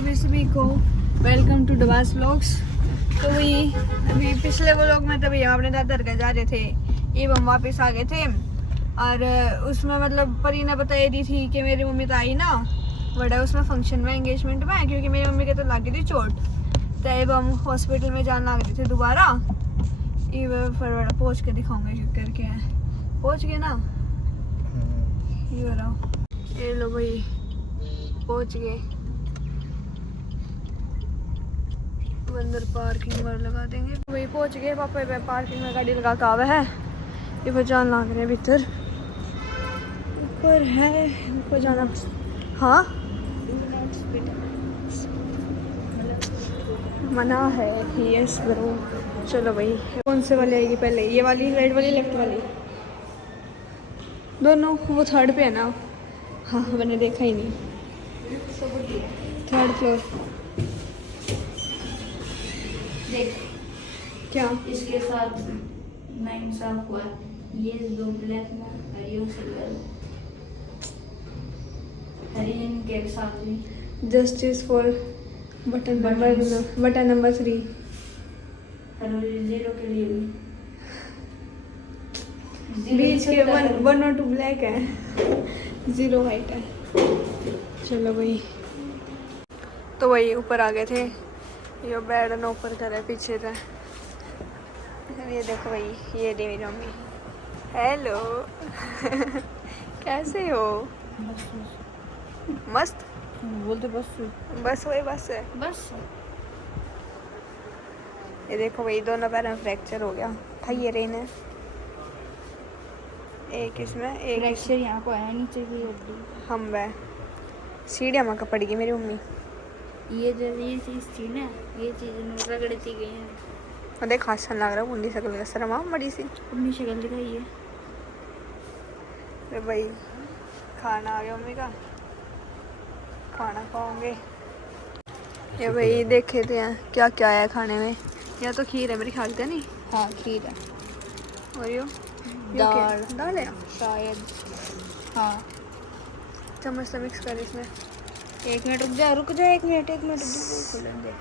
सभी को welcome to Dabas vlogs. तो वही अभी पिछले व्लॉग में तभी हम अपने दादा घर जा रहे थे, एवं हम वापस आ गए थे। और उसमें मतलब परी ने बता दी थी कि मेरी मम्मी तो आई ना बड़ा उसमें फंक्शन में एंगेजमेंट में, क्योंकि मेरी मम्मी के तो लग गई थी चोट, तो अब हम हॉस्पिटल में जाना लग रहे थे दोबारा। ये फिर बड़ा पहुँच के दिखाऊंगा करके पहुँच गए ना। ये रहा, ये लो भाई पहुँच गए। अंदर पार्किंग में लगा देंगे। वही पहुंच गए, पापा पार्किंग में गाड़ी लगा के आवा है। ये बचान लग रहे हैं भीतर, ऊपर है ऊपर जाना। हाँ मना है, यस ब्रो। चलो भाई कौन से वाली आएगी पहले, ये वाली राइट वाली लेफ्ट वाली? दोनों, वो थर्ड पे है ना। हाँ मैंने देखा ही नहीं। Third floor. देख क्या इसके साथ ना इंसाफ हुआ, ये दो ब्लैक में हरियो सिल्वर, हरियन के साथ भी जस्टिस फॉर बटन नंबर 3 और जीरो के लिए भी बीच के 1 और 2 ब्लैक है, 0 वाइट है। चलो भाई, तो वही ऊपर आ गए थे। ये बेड न ऊपर कर है पीछे था। ये देखो भाई, ये दे मेरी मम्मी। हेलो कैसे हो? मस्त बोलते बस बस वही बस है। बस ये देखो भाई, दोनों पैर में फ्रैक्चर हो गया था। ये रेन एक इसमें एक फ्रैक्चर यहाँ को आया, नीचे की हड्डी हम वह सीढ़ियाँ में पड़ गई मेरी मम्मी। ये जब ये चीज़ थी ना, ये चीज़ रगड़ती गई है। और देख हासन लग रहा है, बूंदी शक्ल का सर माँ बड़ी सी। अपनी शक्ल दिखाई है। अरे भाई खाना आ गया मम्मी का, खाना खाओगे। ये भाई देखे थे हैं क्या क्या आया खाने में। या तो खीर है मेरे ख्याल से, नहीं? हाँ खीर है, और यो दाल दाल है शायद। हाँ चम्मच से मिक्स कर इसमें। 1 मिनट रुक जा 1 मिनट रुक जा, खोलन दे।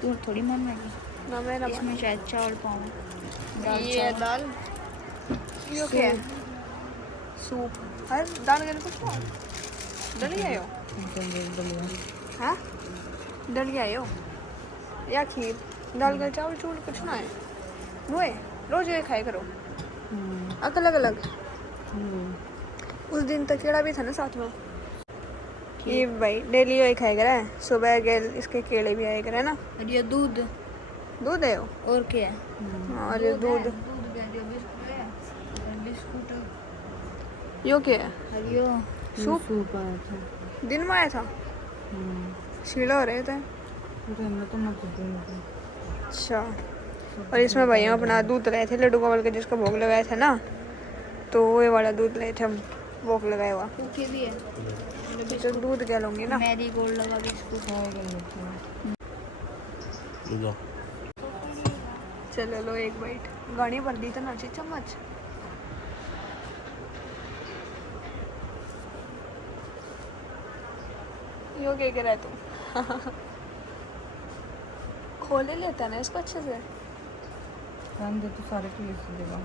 तू थोड़ी मानेगी, ना मेरा इसमें शायद चावल पाऊँ। ये दाल यो क्या है? सूप। हर दाल के कुछ ना दलिया आयो। हाँ दलिया आयो या खीर, दाल का चावल चूल कुछ ना है वो है। रोज ये खाया करो अलग अलग। उस दिन तक केड़ा भी था ना साथ में। ये भाई डेली यही खाया करा है, सुबह गेल इसके केले भी आए करे ना। और ये दूध दूध है वो, और क्या है? और ये दूध बिस्कुट यो क्या है? हरियो सूप आया था। दिन में आया था, शीला हो रहे थे। अच्छा, और इसमें भाई हम अपना दूध लाए थे लड्डू गोपाल के जिसका भोग लगाया था ना, तो वो वाला दूध लाए थे हम, भोग लगाया हुआ। सूखे भी है तो दूध क्या लूँगी ना। मैरी गोल्ड लगा बिस्कुट। चलो लो एक बाइट, गाड़ी भर दी तो ना अच्छी चम्मच। यो क्या कह रहा है तू? खोले लेता है ना इसको अच्छे से। तो सारे देगा।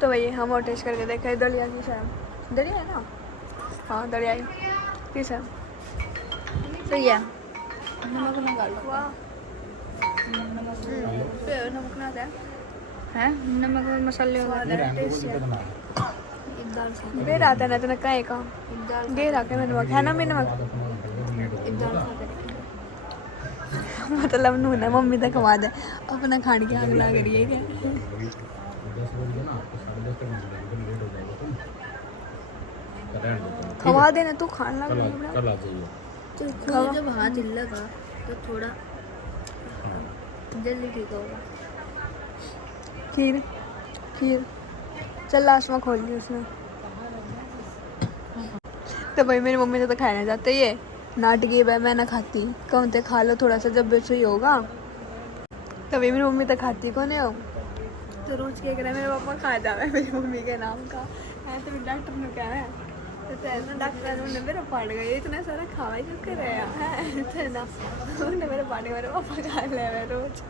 तो भैया हम और टेस्ट करके देखा है दलिया की शायद, दलिया है ना? हाँ दलिया ही किस है। सही है, नमक ना डालो। वाह नमक ना है, हैं नमक और मसाले स्वाद है, टेस्ट है। एक दाल खा बेर आता है ना तो कहीं का एक दाल गेर आके मैं नमक है ना, मैं नमक एक दाल खा मतलब नून है। मम्मी तो कमा दे अपना खाने की आग लग रही है क्या? खवा देना तू खाने लग रही है। तो कोई जब हाथ हिल लगा तो थोड़ा जल्दी ठीक होगा। खीर खीर चल लास्ट में खोल ली उसने। तो भाई मेरी मम्मी से तो खाना जाते ही है, नाटकी है मैं ना खाती, कौन ते खा लो थोड़ा सा जब बेचो ही होगा। तभी मेरी मम्मी तो खाती कौन है हो, तो रोज क्या करा मेरे पापा खा जावे मेरी मम्मी के नाम का है, तो डॉक्टर ने कहा है तो ना डॉक्टर ने मेरा पाड़ गया इतना सारा खावा जो कर रहा है ना उन्होंने मेरे पाड़े मेरे पापा खा ले मैं रोज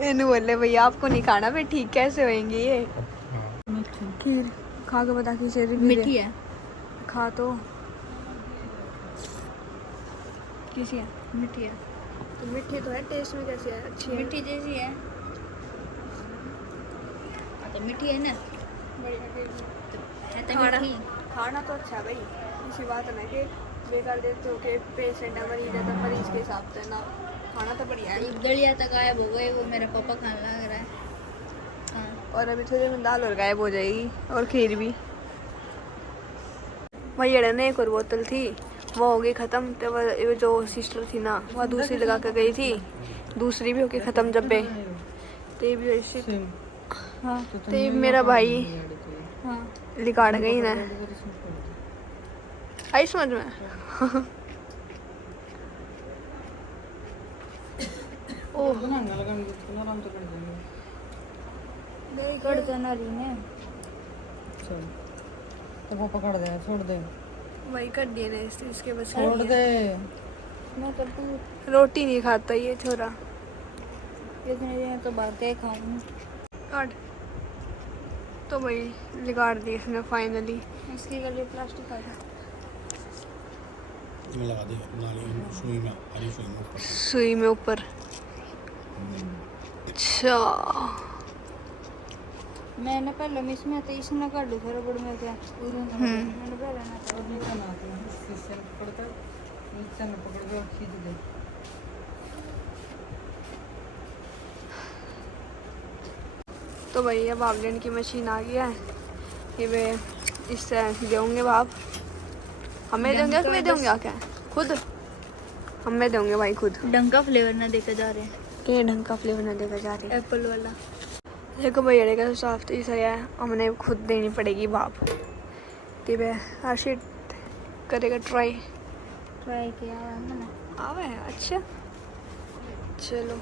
मैंने बोले भैया आपको नहीं खाना फिर ठीक कैसे होएंगे ये खीर खा के बता की चेरी मीठी है खा तो कैसी है मीठी है तो मीठी तो है टेस्ट में कैसी है अच्छी है मीठी जैसी है तो मीठी है ना है तो खाना मीठी खाना तो अच्छा भाई इसी बात है ना कि बेकार देते हो के पेशेंट है मरीज है तो मरीज के हिसाब से ना खाना तो बढ़िया है एक दलिया तक गायब हो गए वो मेरा पापा खाने लग रहा है हाँ और अभी थोड़ी में दाल और गायब हो जाएगी और खीर भी वही अड़े ने एक और बोतल थी वो हो गई ख़त्म तो वो जो सिस्टर थी ना वह दूसरी लगा के गई थी दूसरी भी होके ख़त्म जब बे ते भी वैसे हाँ ते मेरा भाई हाँ लिकाड़ गई ना आई समझ में ओह कट जाना रही ने तो वो पकड़ दे छोड़ दे वही कर दिए ना इसके बस छोड़ दे मैं तो रोटी नहीं खाता ये छोरा इतने दिन तो बात है खाऊं काट तो वही लिकाड़ दी इसने फाइनली इसके गले प्लास्टिक आ गया लगा दी नाली सुई में हरी सुई में ऊपर सुई में ऊपर अच्छा मैंने पहले मिस में तो इसने काट ली फिर बड़ में क्या मैंने पहले ना और नीचे ना आती है शीशे में पकड़कर नीचे में पकड़ के और खींच दे तो भैया भाप लेने की मशीन आ गया है ये वे इससे देंगे भाप हमें देंगे कि वे देंगे क्या खुद हमें देंगे भाई खुद डंका फ्लेवर ना देकर जा रहे हैं के ढंग का फ्लेवर ना देकर जा रही एप्पल वाला देखो भैया का साफ तो सही है हमने खुद देनी पड़ेगी भाप तो वे हर्षित करेगा ट्राई किया है मैंने आवे अच्छा चलो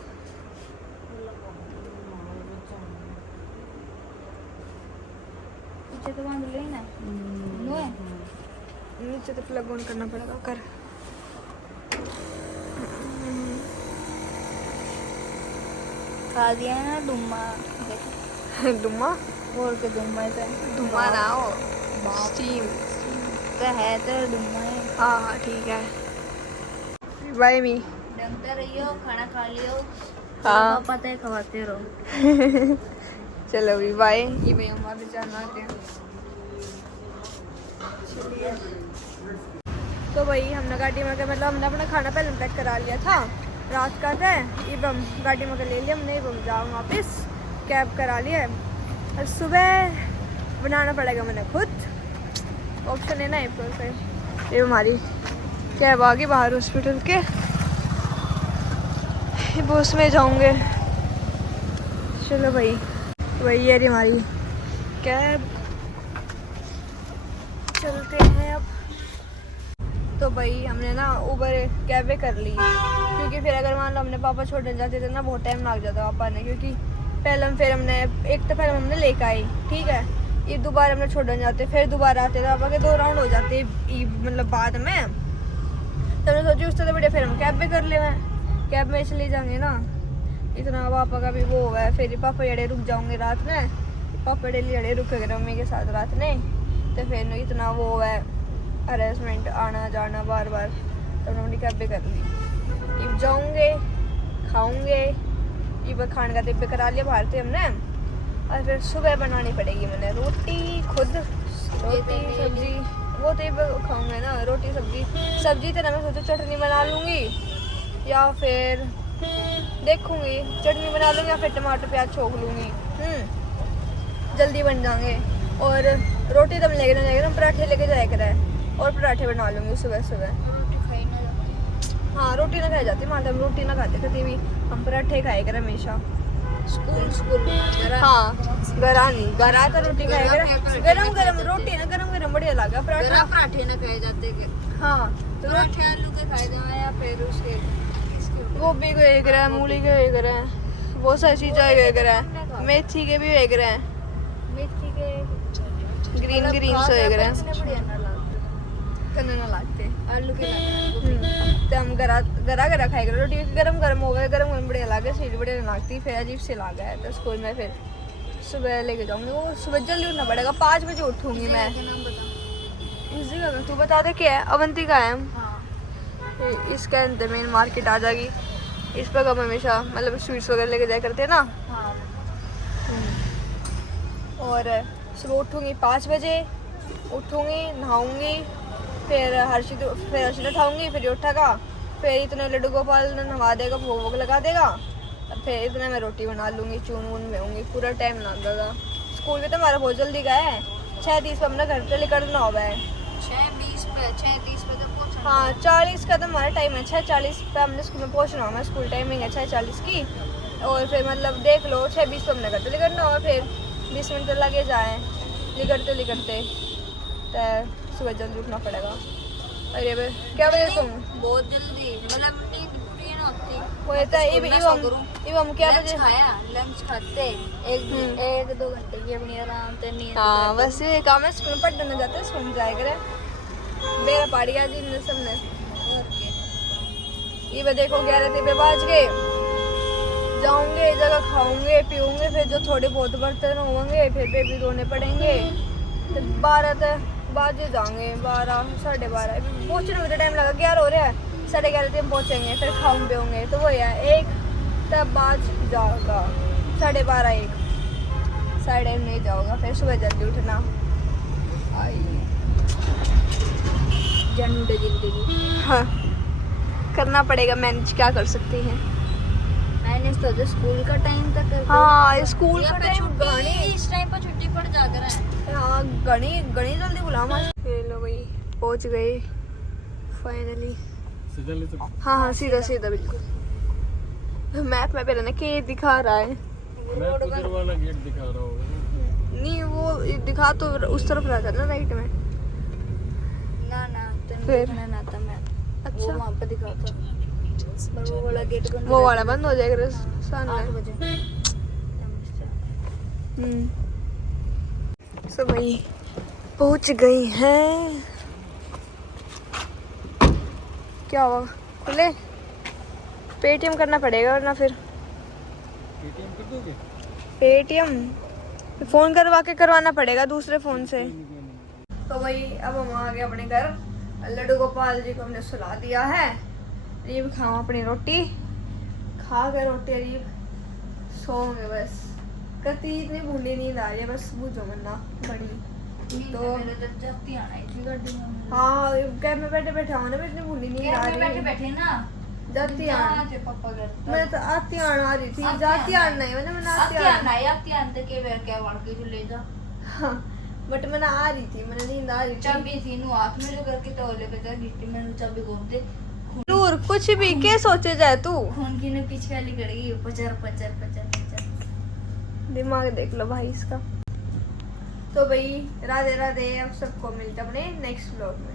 पीछे तो बांध ली ना नो है नीचे तो प्लग ऑन करना पड़ेगा कर खा दिया है ना डुम्मा दुम्मा बोल के डुम्मा है दुम्मा ना हो स्टीम तो है तो डुम्मा है हाँ हाँ ठीक है बाय मी डंगता रहियो खाना खा लियो हाँ पता है खवाते रहो चलो भी बाय ये भैया हम वापस जाना आते हैं चलिए तो भाई हमने गाड़ी में मतलब हमने अपना खाना पहले पैक करा लिया था रात का था ये बम गाड़ी में ले लिया हमने बम जाओ वापस कैब करा लिया और सुबह बनाना पड़ेगा मैंने खुद ऑप्शन है ना फिर ये हमारी कैब आ गई बाहर हॉस्पिटल के बस में जाऊंगे चलो भाई वही है हमारी कैब चलते हैं अब तो भाई हमने ना ऊबर कैबे कर ली क्योंकि फिर अगर मान लो हमने पापा छोड़ने जाते थे ना बहुत टाइम लग जाता पापा ने क्योंकि पहले हम फिर हमने एक तो पहले हमने लेकर आई ठीक है ये दोबारा हमने छोड़ने जाते फिर दोबारा आते थे पापा के 2 राउंड हो जाते मतलब बाद में तो हमने सोची उससे तो बढ़िया फिर हम कैब भी कर ले कैब में इसलिए जाएंगे ना इतना पापा का भी वो हुआ है फिर पापा जड़े रुक जाऊंगे रात में पापा डेली जड़े रुक गए मम्मी के साथ रात में तो फिर इतना वो हुआ है हरेसमेंट आना जाना बार बार तो हमने कैब भी कर ली अब जाऊंगे खाऊंगे ये खाने का डिब्बे करा लिया बाहर से हमने और फिर सुबह बनानी पड़ेगी मैंने रोटी खुद रोटी सब्जी वो तो खाऊंगे ना रोटी सब्जी तो ना मैं सोचा चटनी बना लूँगी या फिर देखूंगी चटनी बना लूँगी या फिर टमाटर प्याज छोक लूँगी जल्दी बन जाएंगे और रोटी तो हम लेके ना जाएंगे हम पराठे लेके जाया करें और पराठे बना लूँगी सुबह सुबह रोटी खाई ना जाती हाँ रोटी ना खाई जाती माता हम रोटी ना खाते कभी भी हम पराठे खाए करें हमेशा स्कूल हाँ गरा नहीं गरा तो रोटी खाए करें गरम गरम रोटी ना गरम गरम बढ़िया लगा पराठा पराठे ना खाए जाते के हाँ तो पराठे आलू के खाए जाए या फिर उसके गोभी के एक रहा मूली के एक रहा बहुत सारी चीज़ें एक रहा मेथी के भी एक रहा मेथी के ग्रीन से एक रहा लगते आलू के लगते तो हम गरा गरा खाए करो रोटी गरम गरम हो गए गरम गरम बढ़िया लगे सीट बढ़िया लगती फिर अजीब से लगा है तो स्कूल में फिर सुबह लेके जाऊंगी वो सुबह जल्दी उठना पड़ेगा 5 बजे उठूंगी मैं नाम बता। इस जगह का तू बता दे क्या है अवंतिका है हाँ इसके अंदर मेन मार्केट आ जाएगी इस पर हम हमेशा मतलब स्वीट्स वगैरह लेके जाया करते हैं ना हाँ और सुबह उठूंगी 5 बजे उठूंगी नहाऊंगी फिर हर्षित उठाऊंगी फिर उठेगा फिर इतने लड्डू गोपाल नहवा देगा भोग लगा देगा और फिर इतने मैं रोटी बना लूँगी चून वून में होंगी पूरा टाइम ना देगा स्कूल भी तो हमारा बहुत जल्दी गया है 6:30 पर अपना घर से निकलना होगा है 6:20 पे 6:30 पे तक पहुंचना। हाँ 40 का तो हमारा टाइम है 6:40 पे हमने स्कूल में पहुँचना होगा स्कूल टाइमिंग है 6:40 की और फिर मतलब देख लो 6:20 पर हमने घर से निकलना होगा फिर 20 मिनट तो लगे जाएँ लिकड़ते तो सुबह जल्दी उठना पड़ेगा। अरे बे क्या बजे तुम बहुत जल्दी मतलब नींद पूरी ना होती होता है इवम क्या बजे खाया लंच खाते एक 2 घंटे की अपनी आराम से नींद हाँ बस ये काम है स्कूल पढ़ने जाते हैं स्कूल में जाया करे मेरा पाड़ी आज इन सबने और क्या ये देखो 11 बज गए जाऊंगे जगह खाऊंगे पीऊंगे फिर जो थोड़े बहुत बर्तन होंगे फिर बेबी धोने पड़ेंगे फिर 12 तक बाजे जाएंगे 12 साढ़े 12 पहुँचने में तो टाइम लगा 11 हो रहा है 11:30 हम पहुँचेंगे फिर खाऊं पिऊंगे तो वही है 1 तब बाज जाओगा 12:30 1 साढ़े नहीं जाओगा फिर सुबह जल्दी उठना आई झंडे जिंदगी हाँ करना पड़ेगा मैनेज क्या कर सकते हैं मैंने तो स्कूल का टाइम तक हाँ स्कूल का टाइम गाने इस टाइम पर छुट्टी पड़ जाकर है हाँ गणी जल्दी बुलाओ लो भाई पहुंच गए फाइनली सीधा ले तो हाँ सीधा बिल्कुल मैप में पहले ना के दिखा रहा है मैं उधर वाला गेट दिखा रहा हूँ नहीं वो दिखा तो उस तरफ रहा था ना राइट में ना तो फिर? देखना ना था मैं अच्छा। वो वहाँ पे दिखाता पर वो वाला गेट बंद वो वाला बंद हो जाएगा सन 8 बजे सब भाई पहुंच गई हैं क्या हुआ खुले पेटीएम करना पड़ेगा वरना फिर पेटीएम कर दोगे पेटीएम फोन करवाना पड़ेगा दूसरे फोन से तो वही अब हम आ गए अपने घर लड्डू गोपाल जी को हमने सुला दिया है रीब खाओ अपनी रोटी खा कर रोटी रीब सोओगे बस कति इतनी भूली नींद आ रही है बस बूझो मन्ना बड़ी तो मेरे जब जाती आना इसी गाड़ी में हाँ कैब में बैठे हो ना इतनी भूली नींद आ रही है बैठे ना जाती आना थे पापा घर मैं तो आती आना आ रही थी जाती आना नहीं मैंने आती आते के वे क्या वाड़ के ले जा हाँ बट मैंने आ रही थी मैंने नींद आ रही थी चाबी थी नु हाथ में जो करके तो लेके जा गिट्टी में चाबी घूम दे दूर कुछ भी के सोचे जाए तू खून की ने पीछे वाली गड़ी पचर दिमाग देख लो भाई इसका तो भाई राधे राधे अब सबको मिलते अपने नेक्स्ट व्लॉग में।